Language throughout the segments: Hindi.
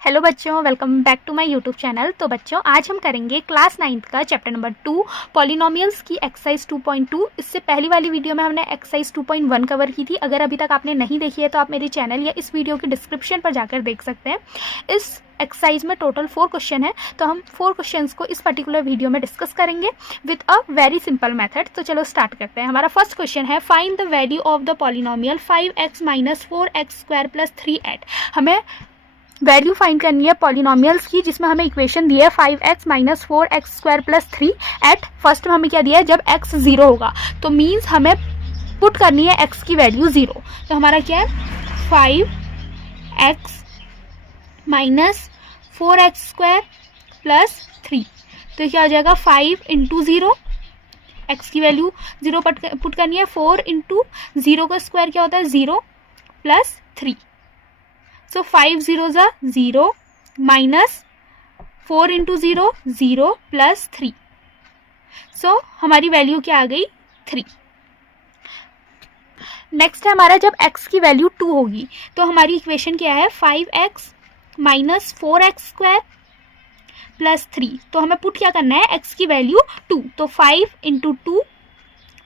हेलो बच्चों, welcome back to my YouTube channel. तो बच्चों, आज हम करेंगे क्लास 9th का चैप्टर नंबर 2 पॉलिनोमियल्स की एक्सरसाइज 2.2। इससे पहली वाली वीडियो में हमने एक्सरसाइज 2.1 कवर की थी। अगर अभी तक आपने नहीं देखी है तो आप मेरे चैनल या इस वीडियो की डिस्क्रिप्शन पर जाकर देख सकते हैं। इस एक्सरसाइज में टोटल 4 क्वेश्चन है, तो हम 4 क्वेश्चंस को इस पर्टिकुलर वीडियो में डिस्कस करेंगे with a very simple method. तो चलो स्टार्ट करते हैं। हमारा फर्स्ट क्वेश्चन है, find the value of the polynomial 5x minus 4x square plus 3 हमें वैल्यू फाइंड करनी है पॉलिनोमियल्स की, जिसमें हमें इक्वेशन दी है 5x minus 4x square plus 3 at first में हमें क्या दिया है, जब x 0 होगा तो मीन्स हमें पुट करनी है x की वैल्यू 0। तो हमारा क्या है 5x minus 4x square plus 3, तो क्या हो जाएगा 5 इंटू 0, x की वैल्यू 0 पुट करनी है, 4 इंटू 0 का स्क्वायर क्या होता है 0 प्लस 3। सो 5 0 ज़ा 0 माइनस 4 इंटू 0 0 प्लस 3। सो हमारी वैल्यू क्या आ गई 3। नेक्स्ट है हमारा, जब x की वैल्यू 2 होगी तो हमारी इक्वेशन क्या है 5x minus 4x square plus 3। तो हमें पुट क्या करना है x की वैल्यू 2, तो 5 इंटू 2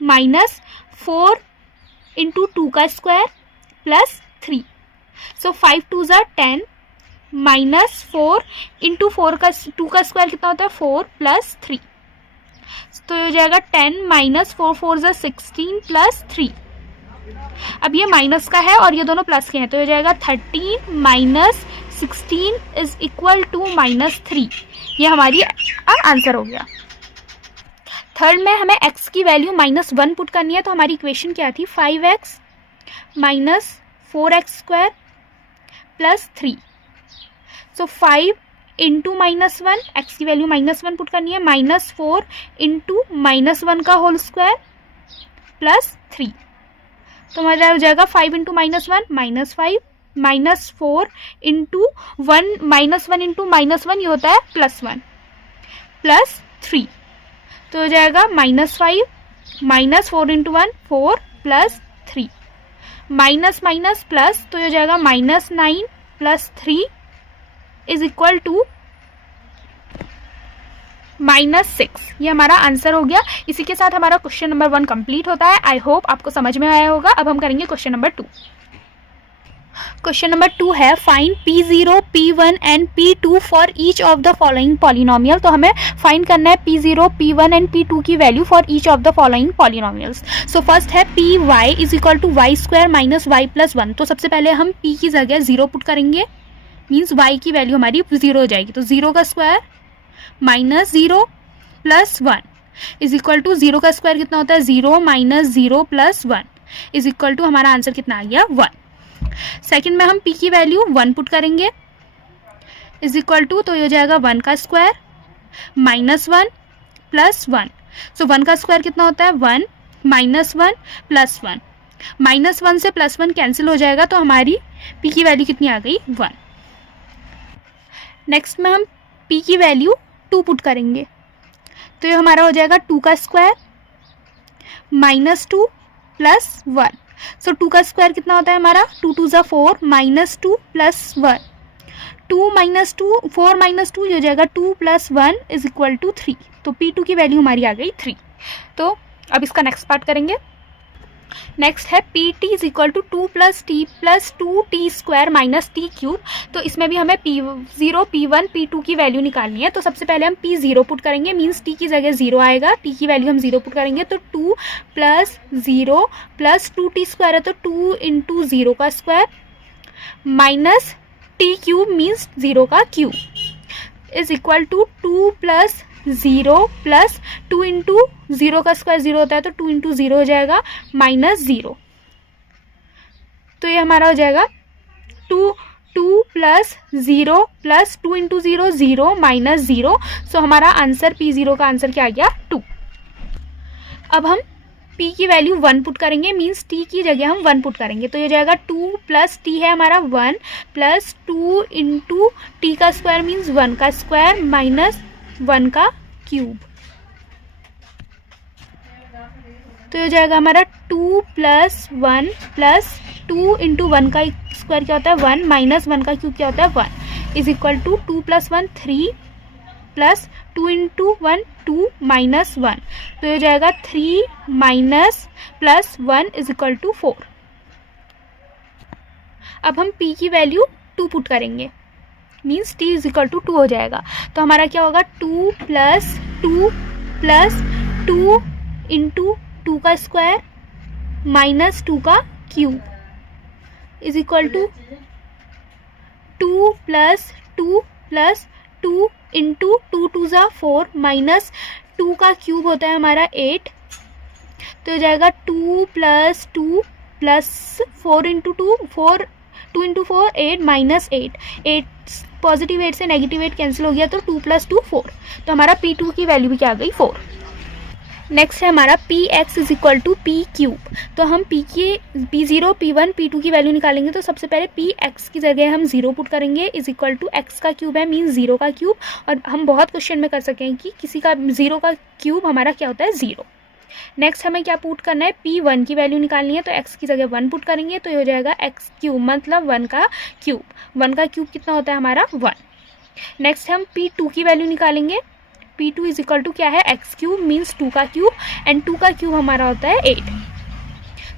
माइनस 4 इंटू 2 का स्क्वायर प्लस 3। सो 5 2 ज़ा 10 माइनस 4 इंटू 4 का 2 का स्क्वायर कितना होता है 4 प्लस 3। तो ये हो जाएगा 10 माइनस 4 4 ज़ा 16 प्लस 3। अब ये माइनस का है और ये दोनों प्लस के हैं, तो ये हो जाएगा 13 minus 16 is equal to minus 3। ये हमारी आंसर हो गया। थर्ड में हमें x की वैल्यू -1 पुट करनी है, तो हमारी इक्वेशन क्या थी 5x minus 4x square plus 3। सो 5 इंटू -1, एक्स की वैल्यू -1 पुट करनी है, -4 इंटू -1 का होल स्क्वायर प्लस 3। तो हमारा हो जाएगा 5 इंटू -1 -5, -4 इंटू 1 -1 इंटू -1 ये होता है +1 प्लस 3। तो हो जाएगा -5 -4 into 1 4 plus 3, minus minus plus, तो ये हो जाएगा -9 प्लस 3 इज इक्वल टू -6। ये हमारा आंसर हो गया। इसी के साथ हमारा क्वेश्चन नंबर 1 कंप्लीट होता है। आई होप आपको समझ में आया होगा। अब हम करेंगे क्वेश्चन नंबर 2। क्वेश्चन नंबर 2 है, find P0, P1 and P2 for each of the following polynomial. तो हमें फाइंड करना है P0, P1 एंड P2 की value for each of the following polynomials. So first है Py is equal to Y square minus Y plus 1। तो सबसे पहले हम P की जगह 0 पुट करेंगे, मीन्स y की वैल्यू हमारी 0 हो जाएगी। तो 0 का square minus 0 plus 1 is equal to 0 का स्क्वायर कितना होता है 0 minus 0 plus 1 is equal to हमारा आंसर कितना आ गया 1। सेकंड में हम p की वैल्यू 1 पुट करेंगे इज इक्वल टू, तो ये हो जाएगा 1 का स्क्वायर -1 प्लस 1। सो 1 का स्क्वायर कितना होता है 1 -1 प्लस 1, -1 से +1 कैंसिल हो जाएगा, तो हमारी p की वैल्यू कितनी आ गई 1। नेक्स्ट में हम p की वैल्यू 2 पुट करेंगे, तो ये हमारा हो जाएगा 2 का स्क्वायर -2 प्लस 1। सो 2 का स्क्वायर कितना होता है हमारा 2 2 ज़ा 4 -2 प्लस 1, 2 माइनस 2 4 माइनस 2 ये हो जाएगा 2 प्लस 1 इज इक्वल टू 3। तो P2 की वैल्यू हमारी आ गई 3। तो अब इसका नेक्स्ट पार्ट करेंगे। नेक्स्ट है PT is equal to 2 plus T plus 2t square minus T cube. तो इसमें भी हमें P0, P1, P2 की वैल्यू निकालनी है। तो सबसे पहले हम P0 पुट करेंगे, मीन्स t की जगह 0 आएगा, t की वैल्यू हम 0 पुट करेंगे, तो 2 प्लस 0 प्लस 2t स्क्वायर है, तो 2 इंटू 0 का square minus t cube means 0 का cube is equal to 2 plus 0 plus 2 into 0 का स्क्वायर 0 होता है, तो 2 इंटू 0 हो जाएगा -0। तो ये हमारा हो जाएगा 2 प्लस 0 प्लस 2 इंटू 0 0 -0। सो हमारा आंसर P0 का आंसर क्या आ गया 2। अब हम p की वैल्यू 1 पुट करेंगे, मीन्स t की जगह हम 1 पुट करेंगे, तो ये हो जाएगा 2 प्लस t है हमारा 1 प्लस 2 इंटू t का स्क्वायर मीन्स 1 का स्क्वायर माइनस 1 का क्यूब। तो ये हो जाएगा हमारा 2 प्लस 1 प्लस 2 इंटू 1 का स्क्वायर क्या होता है 1 माइनस 1 का क्यूब क्या होता है 1 is equal to 2 + 1 3 plus 2 × 1 2 minus 1, तो ये हो जाएगा 3 minus plus 1 is equal to 4। अब हम p की वैल्यू 2 पुट करेंगे, means t is equal to 2 हो जाएगा। तो हमारा क्या होगा 2 + 2 + 2 × 2 का स्क्वायर माइनस 2 का क्यूब इज इक्वल टू 2 + 2 + 2 × 2 2 ज़ा 4 माइनस 2 का क्यूब होता है हमारा 8, तो हो जाएगा 2 + 2 + 4 × 2 4 2 × 4 8 माइनस 8 पॉजिटिव 8 से नेगेटिव 8 कैंसिल हो गया, तो 2 + 2 4, तो हमारा P2 की वैल्यू भी क्या आ गई 4। नेक्स्ट है हमारा Px is equal to P³। तो हम P0 P1 P2 की वैल्यू निकालेंगे, तो सबसे पहले Px की जगह हम 0 पुट करेंगे इज इक्वल टू x का क्यूब है, मीन्स 0 का क्यूब, और हम बहुत क्वेश्चन में कर सकें कि किसी का 0 का क्यूब हमारा क्या होता है 0। नेक्स्ट हमें क्या पुट करना है, P1 की वैल्यू निकालनी है, तो x की जगह 1 पुट करेंगे, तो ये हो जाएगा x³ मतलब 1 का क्यूब। 1 का क्यूब कितना होता है हमारा 1। नेक्स्ट हम P2 की वैल्यू निकालेंगे, P2 इज इक्वल टू क्या है x³ मीन्स 2 का क्यूब, एंड 2 का क्यूब हमारा होता है 8।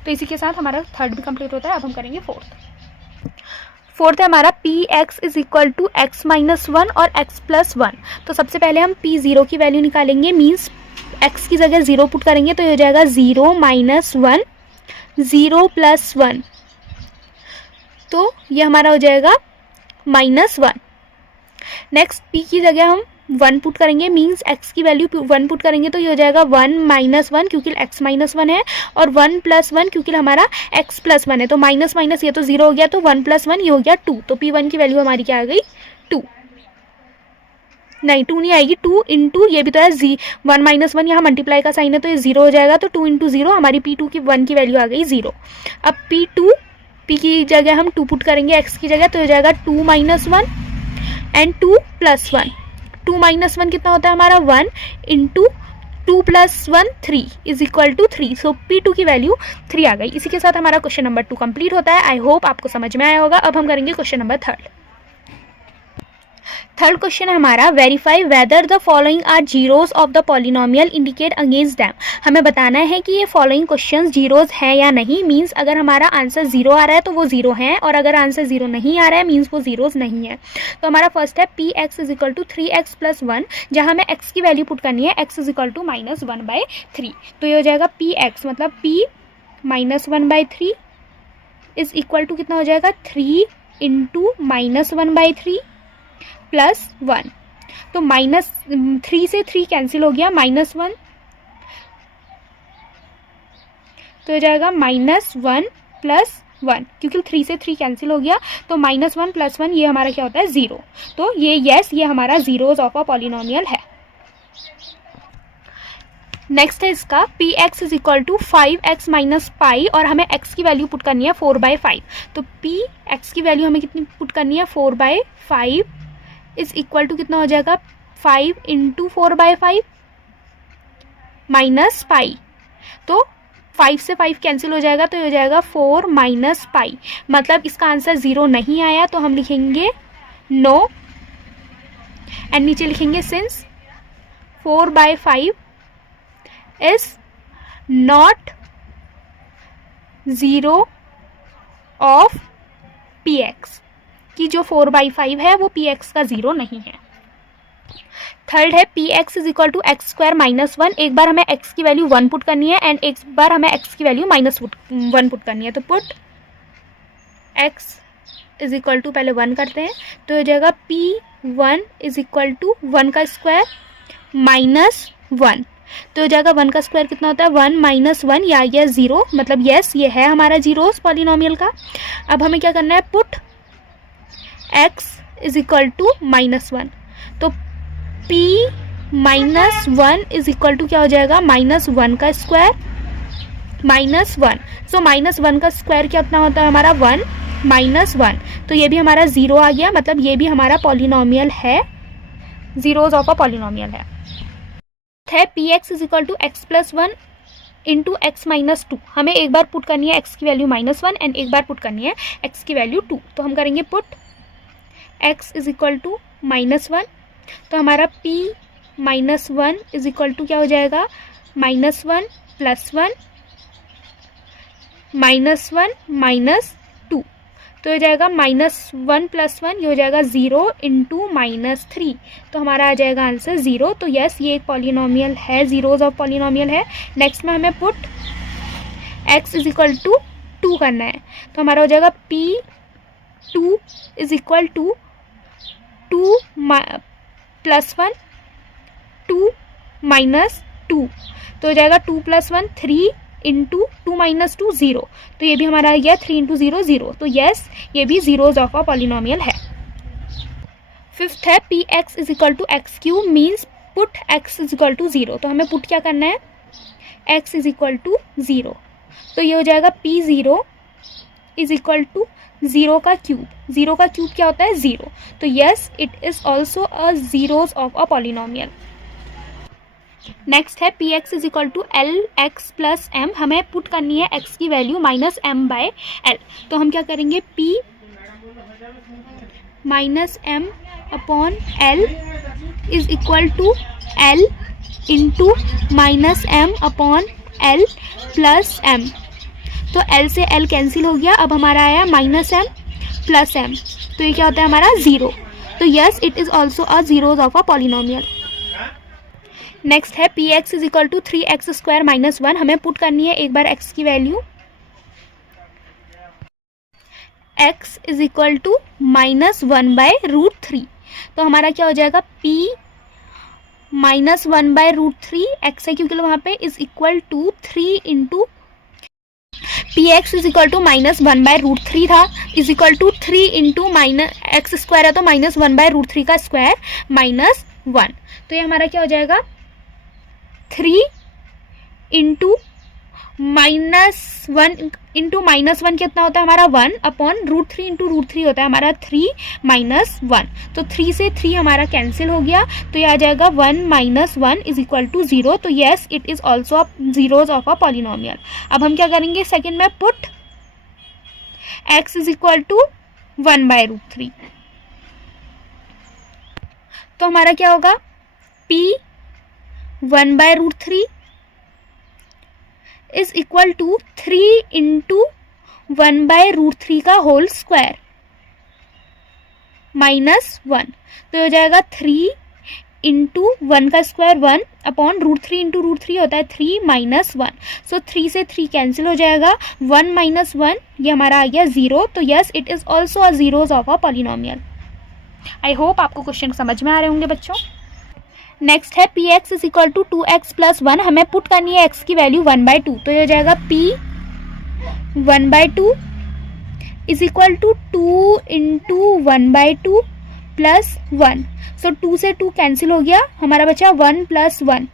तो इसी के साथ हमारा थर्ड भी कंप्लीट होता है। अब हम करेंगे फोर्थ है हमारा Px is equal to x - 1 और x + 1। तो सबसे पहले हम P0 की वैल्यू निकालेंगे, मीन्स x की जगह 0 पुट करेंगे, तो ये हो जाएगा 0 - 1 0 + 1, तो ये हमारा हो जाएगा -1। नेक्स्ट p की जगह हम 1 पुट करेंगे, मीन्स x की वैल्यू 1 पुट करेंगे, तो ये हो जाएगा 1 - 1 क्योंकि x - 1 है, और 1 + 1 क्योंकि हमारा x + 1 है, तो माइनस माइनस ये तो 0 हो गया, तो 1 + 1 ये हो गया 2, तो P1 की वैल्यू हमारी क्या आ गई 2। नहीं 2 नहीं आएगी, 2 × ये भी तो है 1 - 1 यहाँ मल्टीप्लाई का साइन है, तो ये 0 हो जाएगा, तो 2 × 0 हमारी P2 की 1 की वैल्यू आ गई 0। अब P की जगह हम 2 पुट करेंगे x की जगह, तो हो जाएगा 2 - 1 एंड 2 + 1। 2 - 1 कितना होता है हमारा 1 × 2 + 1 3 is equal to 3, so P2 की वैल्यू 3 आ गई। इसी के साथ हमारा क्वेश्चन नंबर 2 कंप्लीट होता है। आई होप आपको समझ में आया होगा। अब हम करेंगे क्वेश्चन नंबर 3। थर्ड क्वेश्चन है हमारा verify whether the following are zeros of the polynomial indicate against them. हमें बताना है कि ये फॉलोइंग क्वेश्चंस जीरोज हैं या नहीं, मींस अगर हमारा आंसर 0 आ रहा है तो वो 0 है, और अगर आंसर 0 नहीं आ रहा है मींस वो जीरोज नहीं है। तो हमारा फर्स्ट है Px is equal to 3x + 1, जहाँ हमें x की वैल्यू पुट करनी है, x इज इक्वल टू -1/3, तो ये हो जाएगा Px मतलब P -1/3 इज इक्वल टू कितना हो जाएगा 3 × -1/3 + 1, तो -3 से 3 कैंसिल हो गया, -1, तो हो जाएगा -1 + 1, क्योंकि 3 से 3 कैंसिल हो गया, तो -1 + 1 ये हमारा क्या होता है 0, तो ये हमारा जीरोज ऑफ अ पॉलिनोमियल है। नेक्स्ट है इसका Px is equal to 5x - π, और हमें x की वैल्यू पुट करनी है 4/5, तो Px की वैल्यू हमें कितनी पुट करनी है 4/5 इज इक्वल टू कितना हो जाएगा 5 × 4/5 - π, तो 5 से 5 कैंसिल हो जाएगा, तो ये हो जाएगा 4 - π, मतलब इसका आंसर 0 नहीं आया, तो हम लिखेंगे नो, एंड नीचे लिखेंगे since 4/5 is not 0 of Px, कि जो 4/5 है वो Px का 0 नहीं है। थर्ड है Px is equal to x² - 1, एक बार हमें x की वैल्यू 1 पुट करनी है, एंड एक बार हमें x की वैल्यू -1 पुट करनी है, तो put x is equal to पहले 1 करते हैं, तो हो जाएगा P1 इज इक्वल टू 1 का स्क्वायर -1, तो हो जाएगा 1 का स्क्वायर कितना होता है 1 - 1, या 0, मतलब यस ये है हमारा जीरोस पॉलिनोमियल का। अब हमें क्या करना है put x is equal to -1, तो P -1 इज इक्वल टू क्या हो जाएगा -1 का स्क्वायर -1, सो -1 का स्क्वायर कितना होता है हमारा 1 - 1, तो ये भी हमारा 0 आ गया, मतलब ये भी हमारा पॉलिनोमियल है, जीरोज ऑफ अ पॉलिनोमियल है। Px is equal to x + 1 × x - 2, हमें एक बार पुट करनी है x की वैल्यू -1 एंड एक बार पुट करनी है x की वैल्यू 2, तो हम करेंगे put x is equal to -1, तो हमारा p -1 इज इक्वल टू क्या हो जाएगा, -1 +1 -1 -2, तो हो जाएगा -1 +1, ये हो जाएगा 0 इंटू -3, तो हमारा आ जाएगा आंसर 0। तो यस, ये एक पॉलिनोमियल है, जीरोज ऑफ पॉलिनोमियल है। नेक्स्ट में हमें put x is equal to 2 करना है, तो हमारा हो जाएगा p2 इज इक्वल टू 2 +1 2 -2, तो हो जाएगा 2 + 1 3 इंटू 2 - 2 0, तो ये भी हमारा आ गया 3 × 0 0, तो यस ये भी जीरोज ऑफ अ पॉलिनोमियल है। फिफ्थ है px is equal to x³ means put x is equal to 0, तो हमें पुट क्या करना है, x इज इक्वल टू 0, तो ये हो जाएगा p0 इज इक्वल टू 0 का क्यूब, 0 का क्यूब क्या होता है 0, तो yes it is also a zeros of a polynomial. Next है px is equal to lx plus m, हमें पुट करनी है x की वैल्यू -m/l, तो हम क्या करेंगे p -m/l is equal to l into -m/l plus m, तो l से l कैंसिल हो गया, अब हमारा आया -m प्लस m, तो ये क्या होता है हमारा 0, तो yes it is also a zeros of a polynomial. Next है px is equal to 3x² - 1, हमें पुट करनी है एक बार x की value, x is equal to -1/√3, तो हमारा क्या हो जाएगा p -1/√3 x है क्योंकि वहाँ पे is equal to 3 into px is equal to -1/√3 था, is equal to 3 into x² है तो -1/√3 का स्क्वायर -1, तो ये हमारा क्या हो जाएगा 3 इंटू -1 इंटू -1 कितना होता है हमारा 1/√3 इंटू √3 होता है हमारा 3 - 1, तो 3 से 3 हमारा कैंसिल हो गया, तो ये आ जाएगा 1 - 1 इज इक्वल टू 0, तो yes it is also zeros of a polynomial. अब हम क्या करेंगे सेकेंड में put x is equal to 1/√3, तो हमारा क्या होगा p 1/√3 is equal to 3 into 1/√3 का होल स्क्वायर -1, तो हो जाएगा 3 इंटू 1 का स्क्वायर 1/√3 इंटू √3 होता है 3 - 1, सो 3 से 3 कैंसिल हो जाएगा, 1 - 1 ये हमारा आ गया 0, तो yes it is also a zeros of a polynomial. I hope आपको क्वेश्चन समझ में आ रहे होंगे बच्चों। नेक्स्ट है px is equal to 2x + 1, हमें पुट करनी है x की वैल्यू 1/2, तो ये हो जाएगा p 1/2 is equal to 2 into 1/2 plus 1, so 2 से 2 कैंसिल हो गया, हमारा बचा 1 + 1,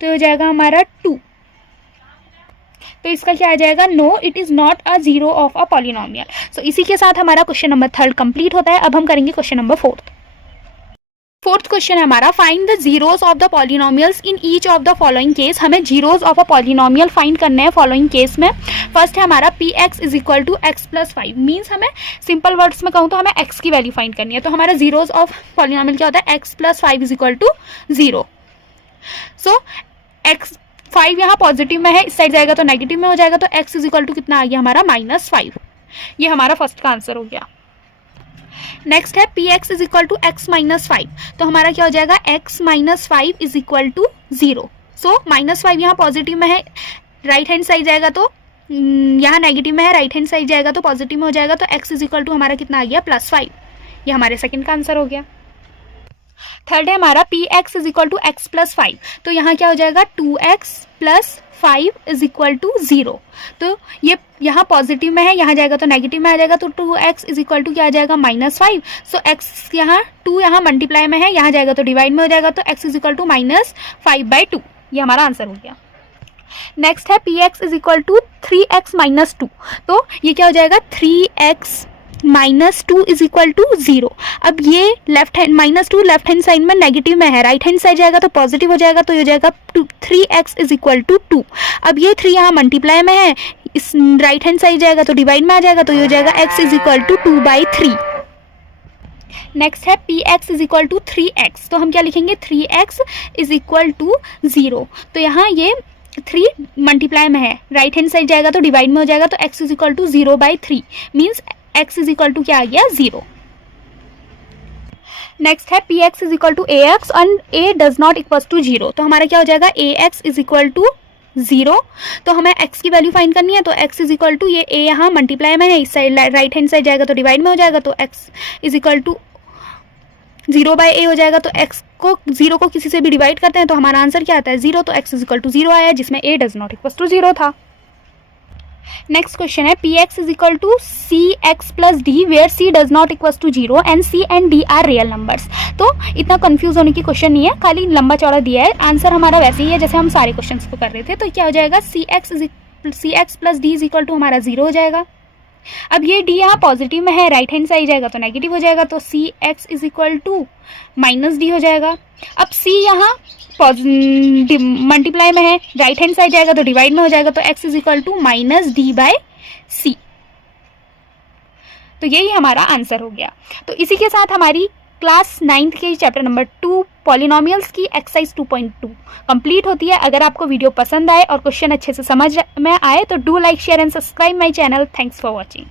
तो हो जाएगा हमारा 2, तो इसका क्या आ जाएगा, no it is not a zero of a polynomial. So इसी के साथ हमारा क्वेश्चन नंबर 3 कंप्लीट होता है। अब हम करेंगे क्वेश्चन नंबर 4। फोर्थ क्वेश्चन है हमारा, find the zeros of the polynomials in each of the following case. हमें zeros of a polynomial find करने हैं फॉलोइंग केस में। फर्स्ट है हमारा px is equal to x + 5, means हमें सिंपल वर्ड्स में कहूँ तो हमें x की वैल्यू फाइंड करनी है, तो हमारा जीरोज ऑफ पॉलिनोमियल क्या होता है, x + 5 is equal to 0। So x5 यहाँ पॉजिटिव में है, इस साइड जाएगा तो नेगेटिव में हो जाएगा, तो x इज इक्वल टू कितना आ गया हमारा -5, ये हमारा फर्स्ट का आंसर हो गया। नेक्स्ट है px is equal to x - 5, तो हमारा क्या हो जाएगा x - 5 इज इक्वल टू 0। सो -5 यहाँ पॉजिटिव में है, राइट हैंड साइड जाएगा तो यहाँ नेगेटिव में है, राइट हैंड साइड जाएगा तो पॉजिटिव में हो जाएगा, तो x इज इक्वल टू हमारा कितना आ गया +5, ये हमारे सेकंड का आंसर हो गया। थर्ड है हमारा px is equal to x + 5, तो यहाँ क्या हो जाएगा 2x + 5 इज इक्वल टू 0, तो ये यहाँ पॉजिटिव में है, यहाँ जाएगा तो नेगेटिव में आ जाएगा, तो 2x इज इक्वल टू क्या आ जाएगा -5। सो x यहाँ 2 यहाँ मल्टीप्लाई में है, यहाँ जाएगा तो डिवाइड में हो जाएगा, तो x इज इक्वल टू -5/2, ये हमारा आंसर हो गया। नेक्स्ट है px is equal to 3x - 2, तो ये क्या हो जाएगा 3x - 2 इज इक्वल टू 0। अब ये left hand -2 left hand side में नेगेटिव में है, राइट हैंड साइड जाएगा तो पॉजिटिव हो जाएगा, तो ये हो जाएगा 3x इज इक्वल टू 2। अब ये 3 यहाँ मल्टीप्लाई में है, इस राइट हैंड साइड जाएगा तो डिवाइड में आ जाएगा, तो ये हो जाएगा x is equal to 2/3, next है P X is equal to 3x, तो हम क्या लिखेंगे 3x इज इक्वल टू 0। तो यहाँ ये 3 मल्टीप्लाई में है, राइट हैंड साइड जाएगा तो डिवाइड में हो जाएगा, तो x is equal to 0/3 means x is equal to क्या आ गया 0। नेक्स्ट है P X is equal to A X and A does not equal to 0, तो हमारा क्या हो जाएगा A X is equal to 0। तो हमें x की वैल्यू फाइंड करनी है, तो x इज इक्वल टू ये a यहाँ मल्टीप्लाई में है, इस साइड राइट हैंड साइड जाएगा तो डिवाइड में हो जाएगा, तो x is equal to 0/a हो जाएगा। तो x को 0 को किसी से भी डिवाइड करते हैं तो हमारा आंसर क्या आता है 0, तो x इज इक्वल टू 0 आया, जिसमें a does not equal to 0 था। नेक्स्ट क्वेश्चन है P X is equal to C X plus D where C does not equal to 0 and C and D are real numbers. तो इतना कंफ्यूज होने की क्वेश्चन नहीं है, खाली लंबा चौड़ा दिया है, आंसर हमारा वैसे ही है जैसे हम सारे क्वेश्चन को कर रहे थे। तो क्या हो जाएगा C X plus D is equal to हमारा 0 हो जाएगा। अब ये डी यहाँ पॉजिटिव में है, राइट हैंड साइड जाएगा तो नेगेटिव हो जाएगा, तो C X is equal to minus D हो जाएगा। अब सी यहाँ मल्टीप्लाई में है, राइट हैंड साइड जाएगा तो डिवाइड में हो जाएगा, तो x is equal to minus D by C. तो यही हमारा आंसर हो गया। तो इसी के साथ हमारी क्लास 9th के चैप्टर नंबर 2 पॉलिनोमियल्स की एक्सरसाइज 2.2 कंप्लीट होती है। अगर आपको वीडियो पसंद आए और क्वेश्चन अच्छे से समझ में आए तो do like share and subscribe my channel. Thanks for watching.